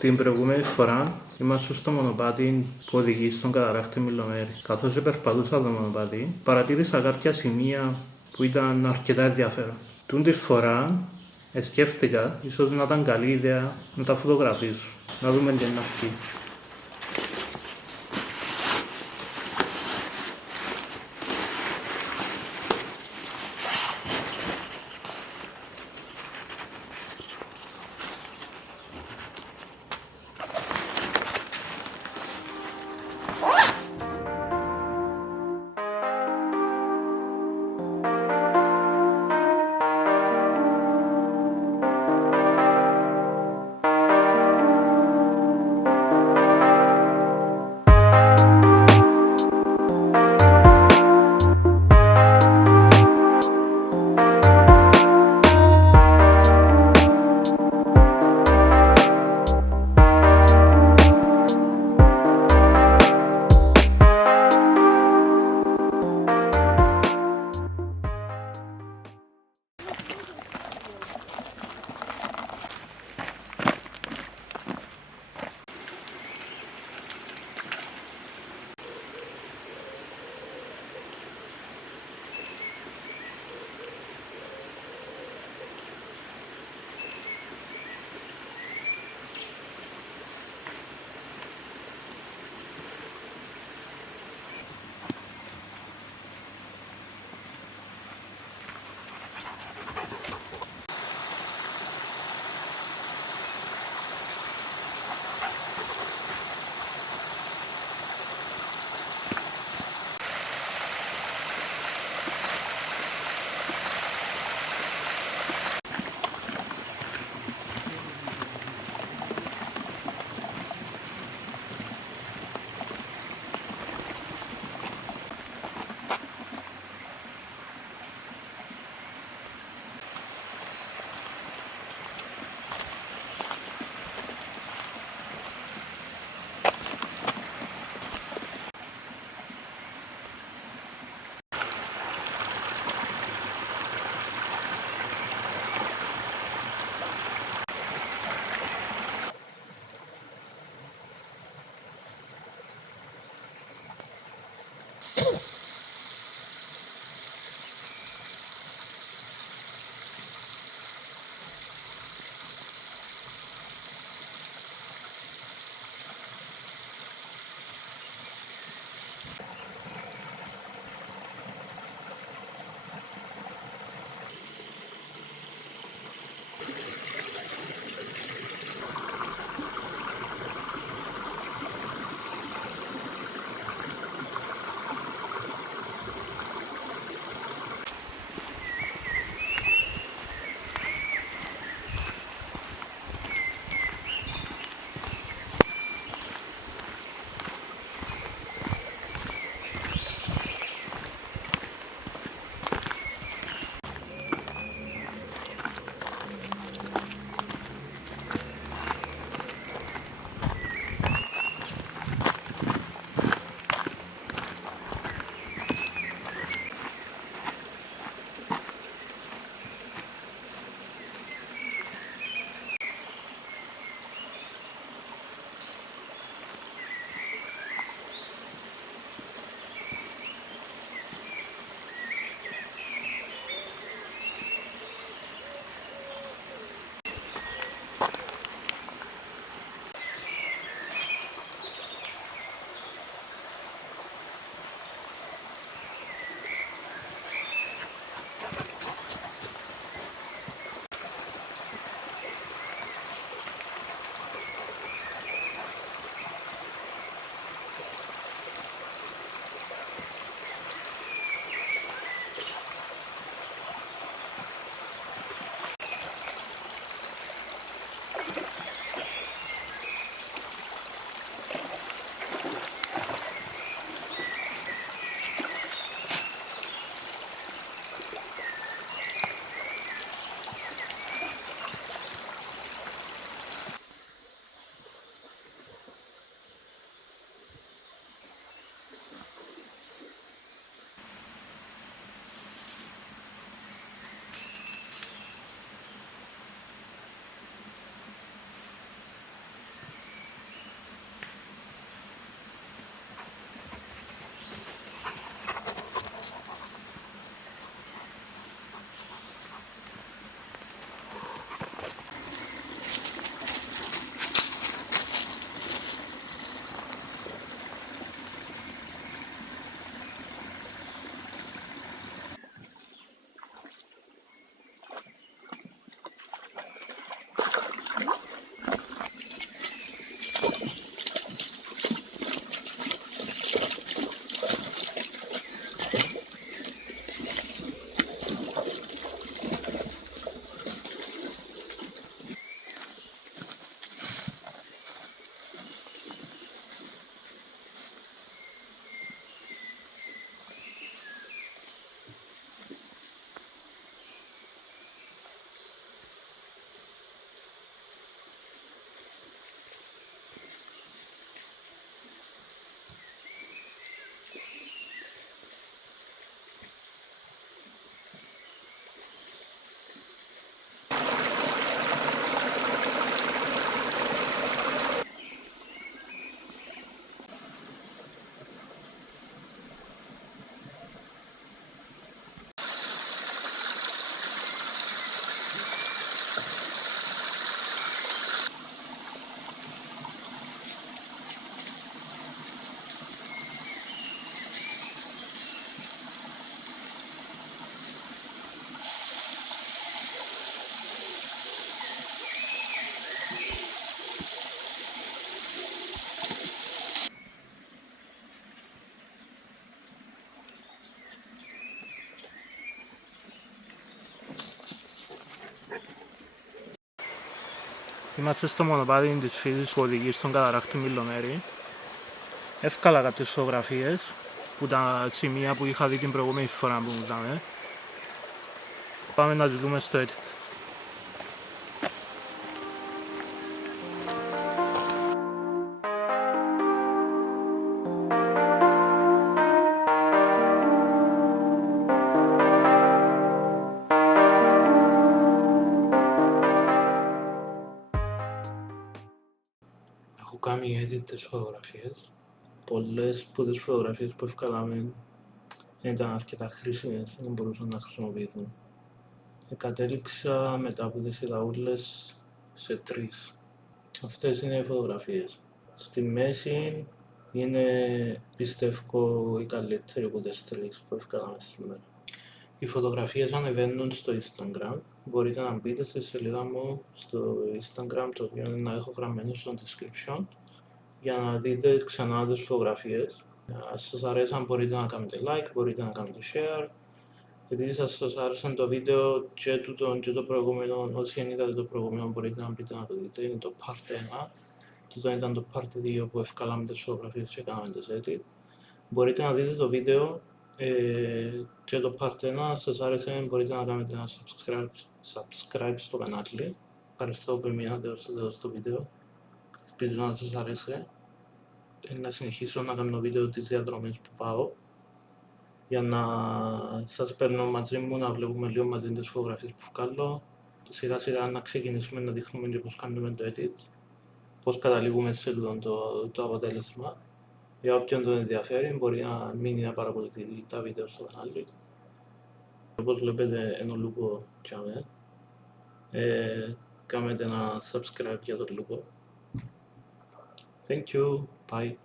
Την προηγούμενη φορά ήμασταν στο μονοπάτι που οδηγεί στον καταράκτη Μιλομέρη. Καθώς περπατούσα το μονοπάτι, παρατήρησα κάποια σημεία που ήταν αρκετά ενδιαφέρον. Τούτη φορά σκέφτηκα ίσως να ήταν καλή ιδέα να τα φωτογραφίσω. Να δούμε τι είναι αυτή. Είμαστε στο μονοπάτι της φύσης που οδηγεί στον καταράκτη Μιλομέρη. Εύκολα κάποιες φωτογραφίες που τα σημεία που είχα δει την προηγούμενη φορά που είδαμε. Πάμε να τη δούμε στο edit. Έχω κάνει edit τις φωτογραφίες. Πολλές από τις φωτογραφίες που ευκάλαμε δεν ήταν αρκετά χρήσιμες, δεν μπορούσαν να χρησιμοποιηθούν. Κατέληξα μετά από τις ιδαούλες σε 3. Αυτές είναι οι φωτογραφίες. Στη μέση είναι, πιστεύω, η καλύτερη από τις 3 που ευκάλαμε σήμερα. Οι φωτογραφίες ανεβαίνουν στο Instagram. Μπορείτε να μπείτε στη σελίδα μου στο Instagram, το οποίο να έχω γραμμένο στο description, για να δείτε ξανά τις φωτογραφίες. Αν σας αρέσαν μπορείτε να κάνετε like, μπορείτε να κάνετε share. Επειδή σας άρεσε το βίντεο και το προηγούμενο, όσοι δεν είδατε το προηγούμενο μπορείτε να μπείτε να το δείτε, είναι το part 1. Τούτο ήταν το part 2 που ευκάλαμε τις φωτογραφίες και κάναμε τις edit. Μπορείτε να δείτε το βίντεο και το part 1, αν σας άρεσε μπορείτε να κάνετε ένα subscribe στο κανάλι. Ευχαριστώ που μείνατε ως το τέλος στο βίντεο. Ελπίζω να σας άρεσε. Να συνεχίσω να κάνω βίντεο τις διαδρομές που πάω, για να σας παίρνω μαζί μου, να βλέπουμε λίγο μαζί τις φωτογραφίες που βγάλω. Σιγά σιγά να ξεκινήσουμε να δείχνουμε και πώς κάνουμε το edit, πώς καταλήγουμε σε το αποτέλεσμα. Για όποιον τον ενδιαφέρει μπορεί να μείνει να παρακολουθεί τα βίντεο στο κανάλι. Όπως βλέπετε ενώ λούπο τσάμε, κάνετε ένα subscribe για τον λούπο. Thank you, bye.